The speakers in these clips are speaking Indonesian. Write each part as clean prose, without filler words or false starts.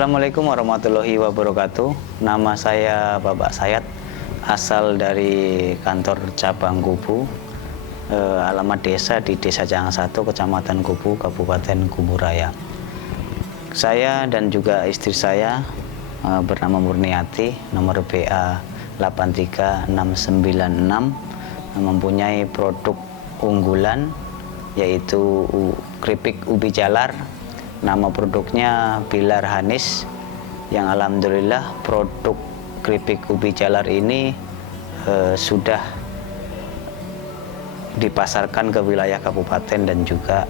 Assalamualaikum warahmatullahi wabarakatuh. Nama saya Bapak Sayat, asal dari kantor cabang Kubu. Alamat desa di Desa Jangan 1, Kecamatan Kubu, Kabupaten Kubu Raya. Saya dan juga istri saya bernama Murniati, nomor BA 83696, mempunyai produk unggulan yaitu keripik ubi jalar. Nama produknya Bilar Hanis, yang alhamdulillah produk keripik ubi jalar ini sudah dipasarkan ke wilayah kabupaten dan juga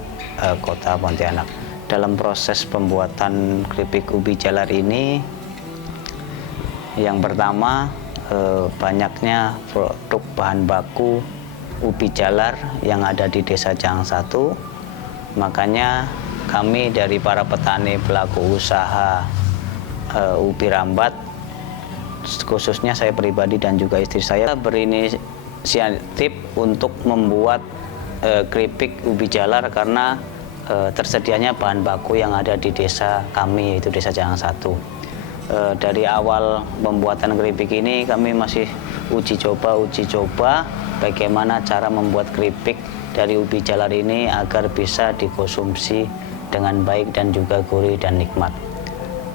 kota Pontianak. Dalam proses pembuatan keripik ubi jalar ini, yang pertama banyaknya produk bahan baku ubi jalar yang ada di Desa Jangan 1, makanya kami dari para petani pelaku usaha ubi rambat, khususnya saya pribadi dan juga istri saya, berinisiatif untuk membuat keripik ubi jalar karena tersedianya bahan baku yang ada di desa kami, yaitu Desa Jangan 1. Dari awal pembuatan keripik ini kami masih uji coba bagaimana cara membuat keripik dari ubi jalar ini agar bisa dikonsumsi dengan baik dan juga gurih dan nikmat.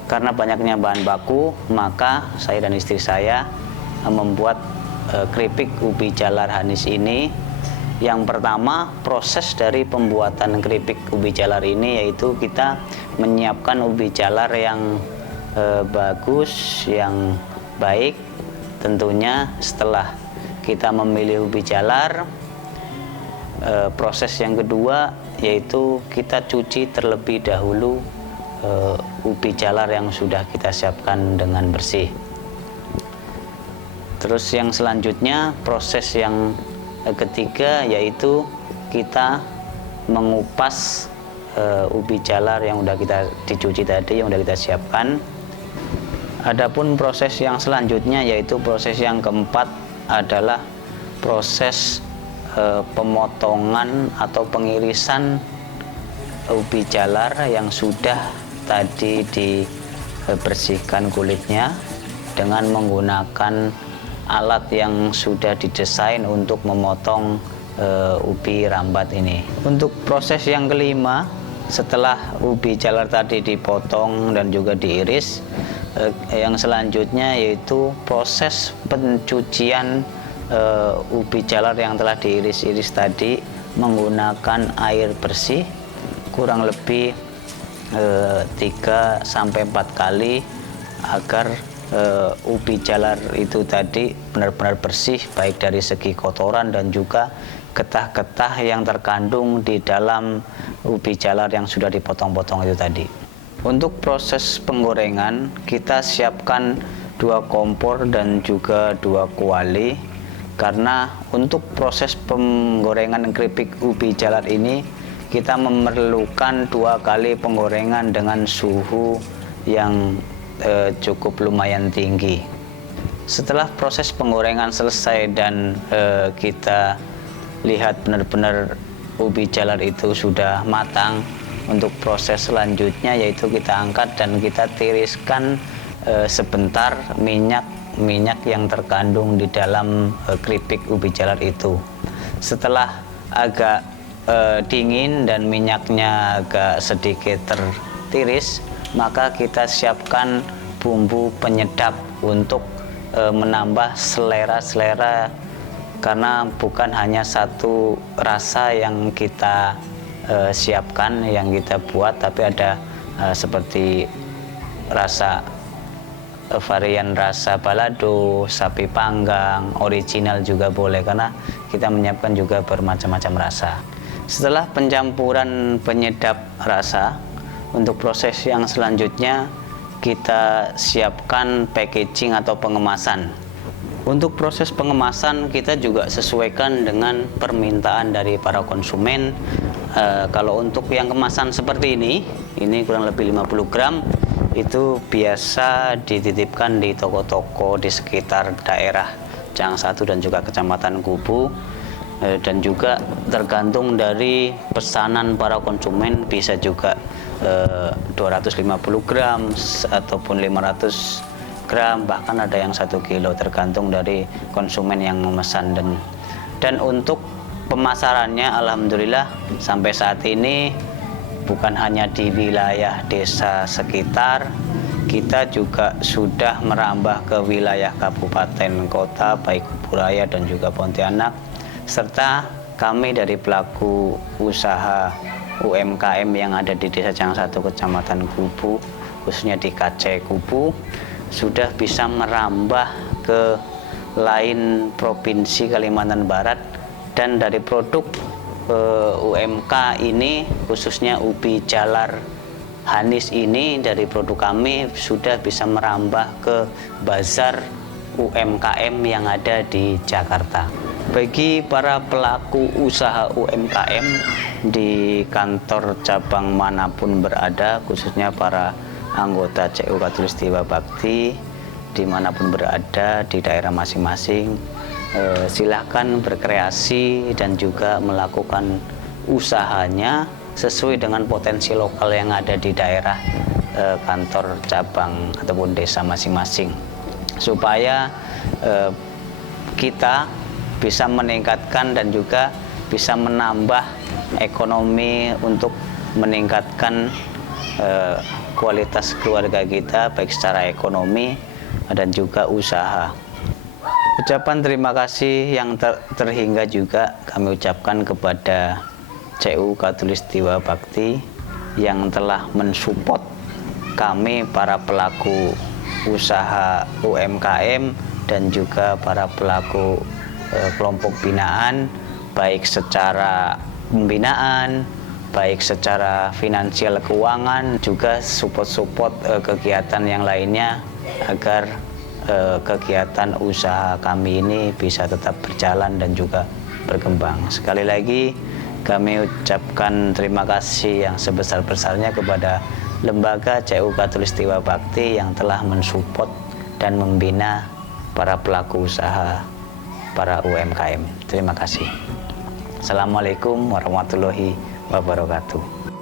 Karena banyaknya bahan baku, maka saya dan istri saya membuat keripik ubi jalar Hanis ini. Yang pertama, proses dari pembuatan keripik ubi jalar ini yaitu kita menyiapkan ubi jalar yang bagus, yang baik. Tentunya setelah kita memilih ubi jalar, proses yang kedua yaitu kita cuci terlebih dahulu ubi jalar yang sudah kita siapkan dengan bersih. Terus yang selanjutnya, proses yang ketiga yaitu kita mengupas ubi jalar yang sudah kita dicuci tadi, yang sudah kita siapkan. Adapun proses yang selanjutnya yaitu proses yang keempat adalah proses pemotongan atau pengirisan ubi jalar yang sudah tadi dibersihkan kulitnya dengan menggunakan alat yang sudah didesain untuk memotong ubi rambat ini. Untuk proses yang kelima, setelah ubi jalar tadi dipotong dan juga diiris, yang selanjutnya yaitu proses pencucian ubi jalar yang telah diiris-iris tadi menggunakan air bersih kurang lebih 3-4 kali agar ubi jalar itu tadi benar-benar bersih, baik dari segi kotoran dan juga getah-getah yang terkandung di dalam ubi jalar yang sudah dipotong-potong itu tadi. Untuk proses penggorengan, kita siapkan 2 kompor dan juga 2 kuali. Karena untuk proses penggorengan keripik ubi jalar ini kita memerlukan 2 kali penggorengan dengan suhu yang cukup lumayan tinggi. Setelah proses penggorengan selesai dan kita lihat benar-benar ubi jalar itu sudah matang, untuk proses selanjutnya yaitu kita angkat dan kita tiriskan sebentar minyak yang terkandung di dalam keripik ubi jalar itu. Setelah agak dingin dan minyaknya agak sedikit tertiris, maka kita siapkan bumbu penyedap untuk menambah selera-selera, karena bukan hanya satu rasa yang kita siapkan, yang kita buat, tapi ada seperti rasa varian rasa balado, sapi panggang, original juga boleh, karena kita menyiapkan juga bermacam-macam rasa. Setelah pencampuran penyedap rasa, untuk proses yang selanjutnya kita siapkan packaging atau pengemasan. Untuk proses pengemasan kita juga sesuaikan dengan permintaan dari para konsumen. Kalau untuk yang kemasan seperti ini kurang lebih 50 gram, itu biasa dititipkan di toko-toko di sekitar daerah Jangan 1 dan juga Kecamatan Kubu. Dan juga tergantung dari pesanan para konsumen, bisa juga 250 gram ataupun 500 gram, bahkan ada yang 1 kilo, tergantung dari konsumen yang memesan. Dan untuk pemasarannya alhamdulillah sampai saat ini bukan hanya di wilayah desa sekitar, kita juga sudah merambah ke wilayah kabupaten kota baik Kuburaya dan juga Pontianak, serta kami dari pelaku usaha UMKM yang ada di Desa Cangsatu Kecamatan Kubu, khususnya di KC Kubu, sudah bisa merambah ke lain provinsi Kalimantan Barat. Dan dari produk UMK ini, khususnya ubi jalar Hanis ini, dari produk kami sudah bisa merambah ke bazar UMKM yang ada di Jakarta. Bagi para pelaku usaha UMKM di kantor cabang manapun berada, khususnya para anggota CU Khatulistiwa Bakti dimanapun berada di daerah masing-masing, silahkan berkreasi dan juga melakukan usahanya sesuai dengan potensi lokal yang ada di daerah kantor cabang ataupun desa masing-masing, supaya kita bisa meningkatkan dan juga bisa menambah ekonomi untuk meningkatkan kualitas keluarga kita baik secara ekonomi dan juga usaha. Ucapan terima kasih yang terhingga juga kami ucapkan kepada CU Khatulistiwa Bakti yang telah mensupport kami para pelaku usaha UMKM dan juga para pelaku kelompok binaan, baik secara pembinaan, baik secara finansial keuangan, juga support kegiatan yang lainnya agar kegiatan usaha kami ini bisa tetap berjalan dan juga berkembang. Sekali lagi kami ucapkan terima kasih yang sebesar-besarnya kepada lembaga CU Khatulistiwa Bakti yang telah mensupport dan membina para pelaku usaha, para UMKM. Terima kasih. Assalamualaikum warahmatullahi wabarakatuh.